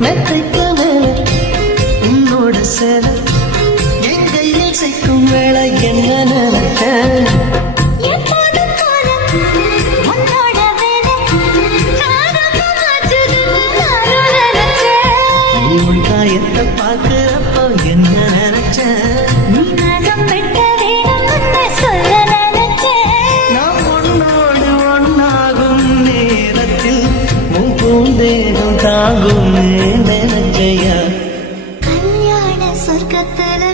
மெத்தைக்கு மேல உன்னோட சேல என் கையில் சேர்க்கும் வேலை என்ன நினைச்ச உன் காயத்தை பார்க்கிறப்போ என்ன நினைச்ச நான் உன்னோடு ஒன்னாகும் நேரத்தில் உன் பூந்தேகம் தாங்கும் நினைச்சையா கல்யாண சொர்க்கத்துல